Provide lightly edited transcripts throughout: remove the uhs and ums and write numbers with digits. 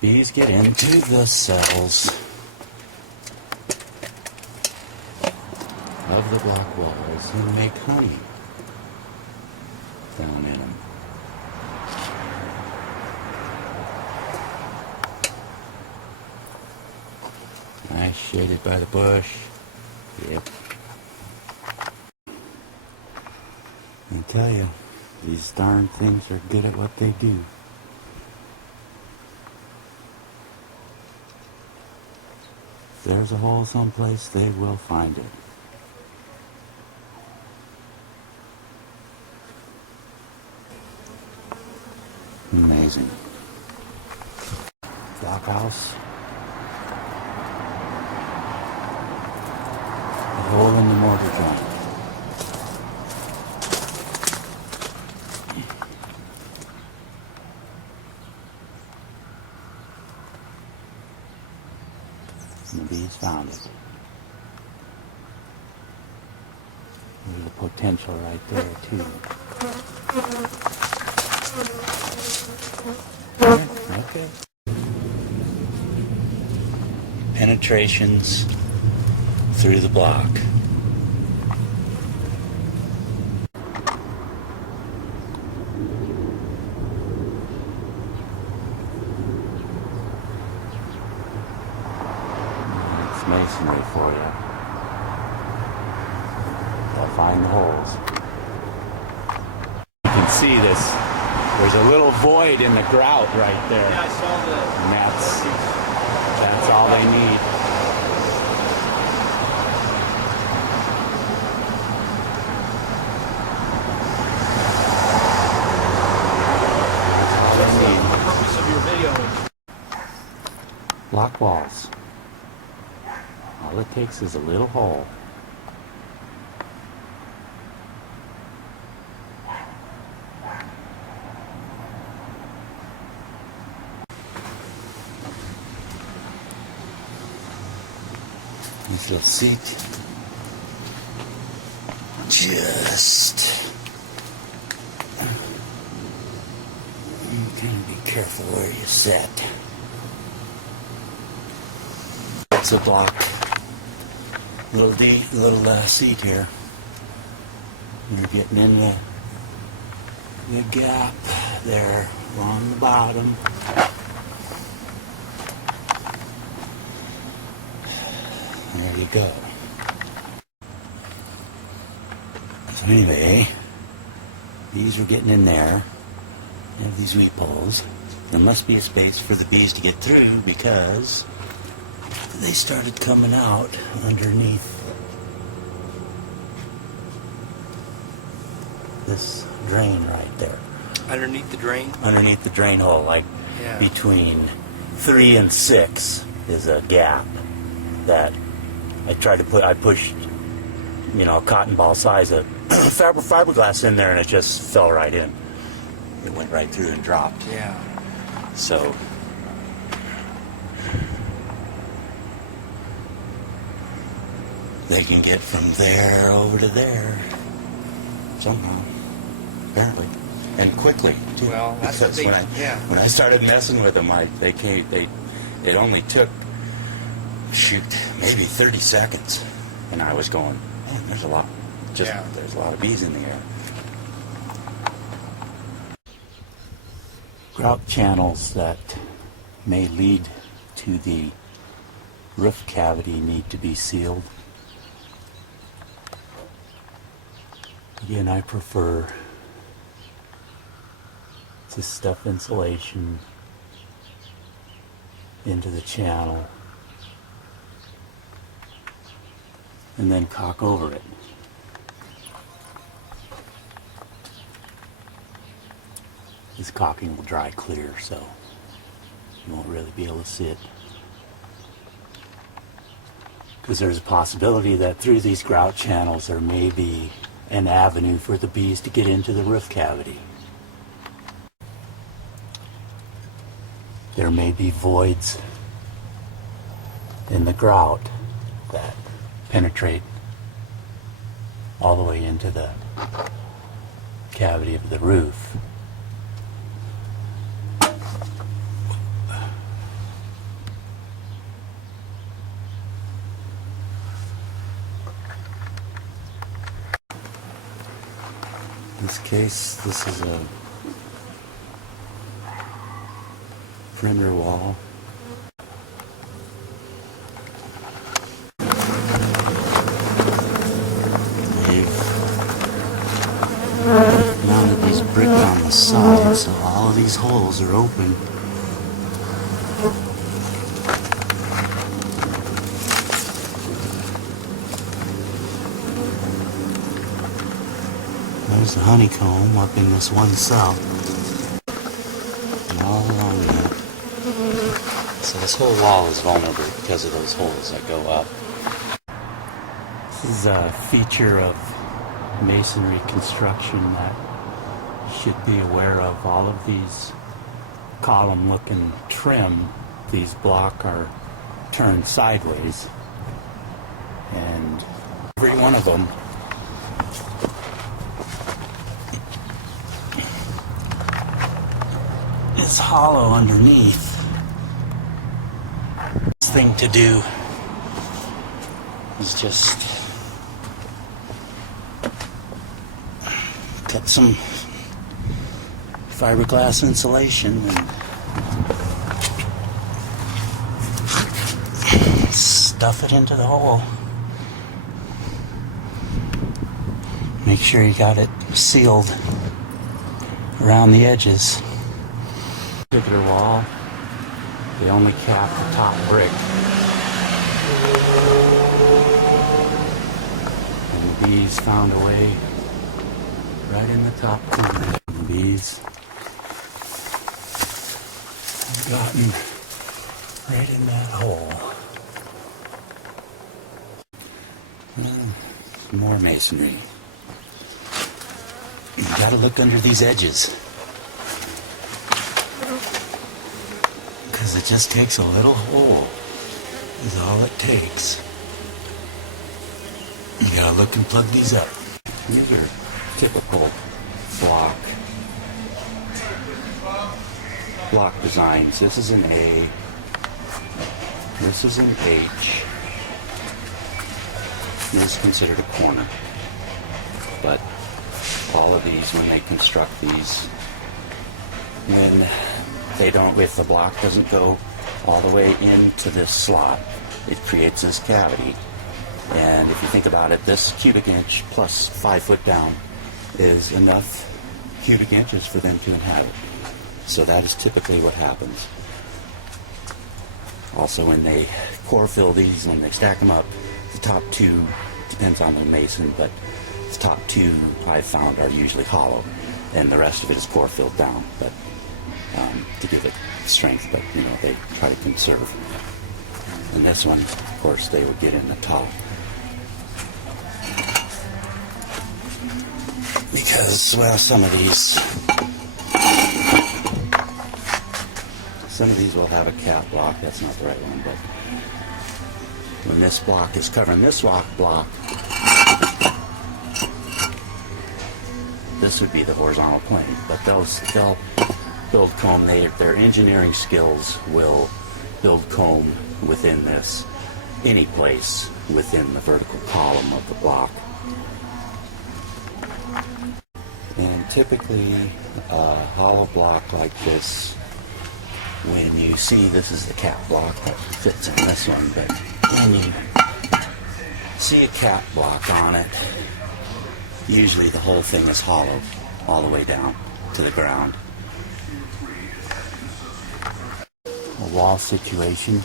Bees get into the cells of the block walls and make honey down in them. Nice, shaded by the bush. Yep. I tell you, these darn things are good at what they do. If there's a hole someplace, they will find it. Amazing. Blockhouse. A hole in the mortar joint. And the bees found it. There's the potential right there too. Okay. Penetrations through the block. It's masonry for you. They'll find the holes. You can see this. There's a little void in the grout right there. Yeah, I saw that. And that's all they need. What's the purpose of your video? Block walls. All it takes is a little hole. This little seat. Just. You can be careful where you sit. It's a block. Little seat here. You're getting in the gap there along the bottom. There you go. So anyway, bees are getting in there. You have these wheat poles. There must be a space for the bees to get through because they started coming out underneath this drain right there. Underneath the drain? Underneath the drain hole, like between 3 and 6 is a gap that I pushed, a cotton ball size of fiberglass in there and it just fell right in. It went right through and dropped. Yeah. So they can get from there over to there somehow, apparently, and quickly too. Well, that's because when I started messing with them, it only took maybe 30 seconds, and I was going, man, there's a lot of bees in the air. Grout channels that may lead to the roof cavity need to be sealed. Again, I prefer to stuff insulation into the channel and then caulk over it. This caulking will dry clear, so you won't really be able to see it. Because there's a possibility that through these grout channels there may be an avenue for the bees to get into the roof cavity. There may be voids in the grout that penetrate all the way into the cavity of the roof. this case, this is a perimeter wall. They've mounted these bricks on the side, so all of these holes are open. There's the honeycomb up in this one cell. And all along that. So this whole wall is vulnerable because of those holes that go up. This is a feature of masonry construction that you should be aware of. All of these column-looking trim, these block are turned sideways. And every one of them is hollow underneath. This thing to do is just cut some fiberglass insulation and stuff it into the hole. Make sure you got it sealed around the edges. Particular wall, they only cap the top brick. And the bees found a way right in the top corner. The bees have gotten right in that hole. More masonry. You gotta look under these edges. Because it just takes a little hole, is all it takes. You gotta look and plug these up. These are typical block designs. This is an A, this is an H, this is considered a corner. But all of these, when they construct these, when they don't, if the block doesn't go all the way into this slot, it creates this cavity. And if you think about it, this cubic inch plus 5 foot down is enough cubic inches for them to inhabit. So that is typically what happens. Also, when they core fill these and they stack them up, the top two, depends on the mason, but the top two I've found are usually hollow, and the rest of it is core filled down. But to give it strength, but you know, they try to conserve. And this one, of course, they would get in the top. Because, well, some of these will have a cap block. That's not the right one, but when this block is covering this rock block, this would be the horizontal plane. But they'll build comb. Their engineering skills will build comb within this, any place within the vertical column of the block. And typically, a hollow block like this, when you see, this is the cap block that fits in this one, but when you see a cap block on it, usually the whole thing is hollow all the way down to the ground. A wall situation.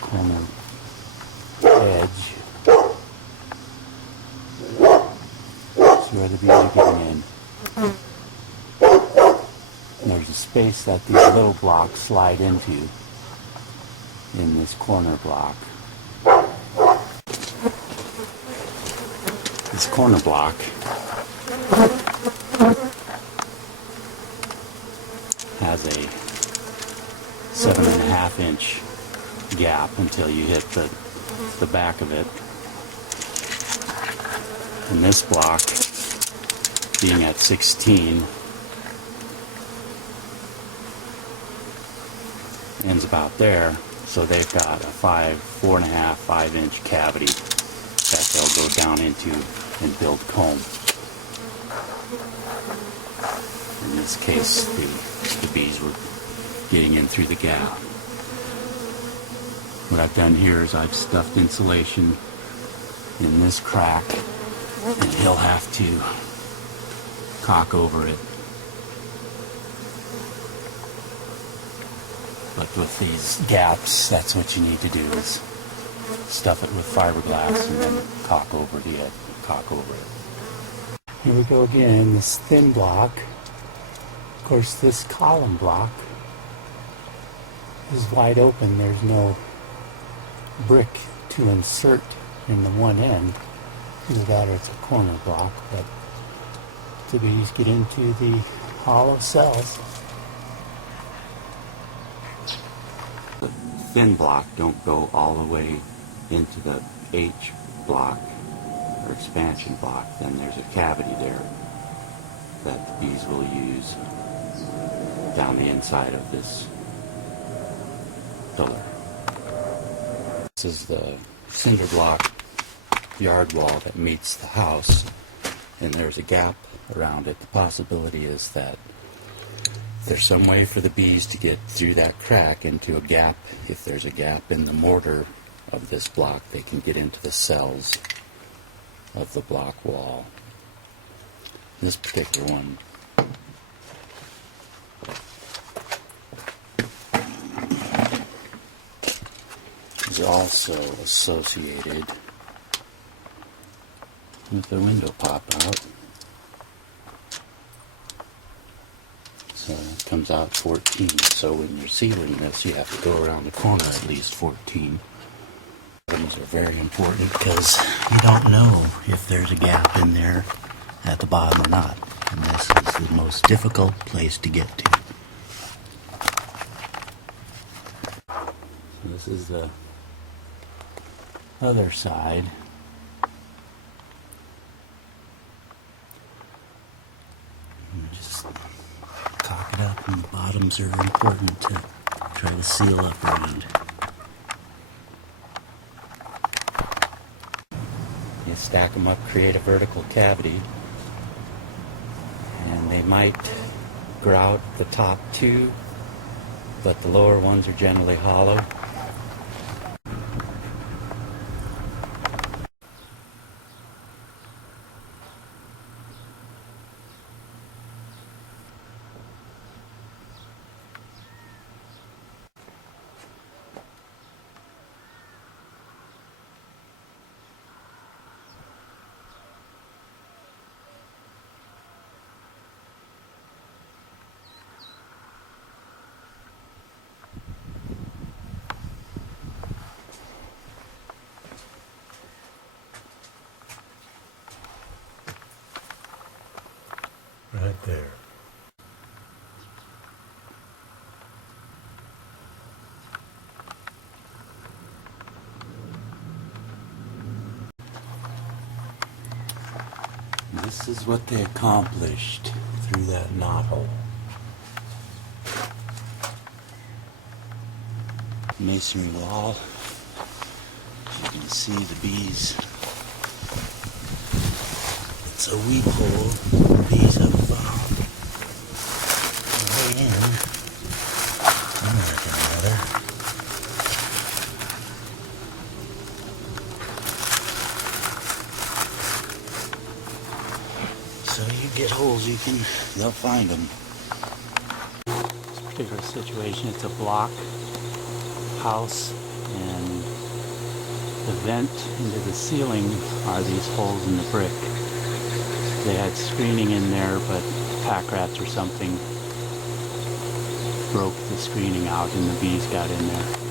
Corner edge. See where the bees are getting in. And there's a space that these little blocks slide into in this corner block. This corner block has a 7.5 inch gap until you hit the back of it. And this block, being at 16, ends about there, so they've got a 4.5, 5 inch cavity that they'll go down into and build comb. In this case, the bees were getting in through the gap. What I've done here is I've stuffed insulation in this crack, and he'll have to caulk over it. But with these gaps, that's what you need to do, is stuff it with fiberglass and then caulk over it. Here we go again, this thin block. Of course, this column block is wide open. There's no brick to insert in the one end. Either that or it's a corner block, but the bees get into the hollow cells. The thin block don't go all the way into the H block or expansion block. Then there's a cavity there that the bees will use down the inside of this pillar. This is the cinder block yard wall that meets the house, and there's a gap around it. The possibility is that there's some way for the bees to get through that crack into a gap. If there's a gap in the mortar of this block, they can get into the cells of the block wall. This particular one is also associated with the window pop-out. So it comes out 14. So when you're sealing this, you have to go around the corner at least 14. These are very important because you don't know if there's a gap in there at the bottom or not. And this is the most difficult place to get to. So this is the other side. Just caulk it up, and the bottoms are important to try to seal up around. You stack them up, create a vertical cavity, and they might grout the top two, but the lower ones are generally hollow. Right there. This is what they accomplished through that knothole. Masonry wall. You can see the bees. It's a weep hole. The bees have found a way in. One like another. So you get holes, they'll find them. This particular situation, it's a block house, and the vent into the ceiling are these holes in the brick. They had screening in there, but pack rats or something broke the screening out and the bees got in there.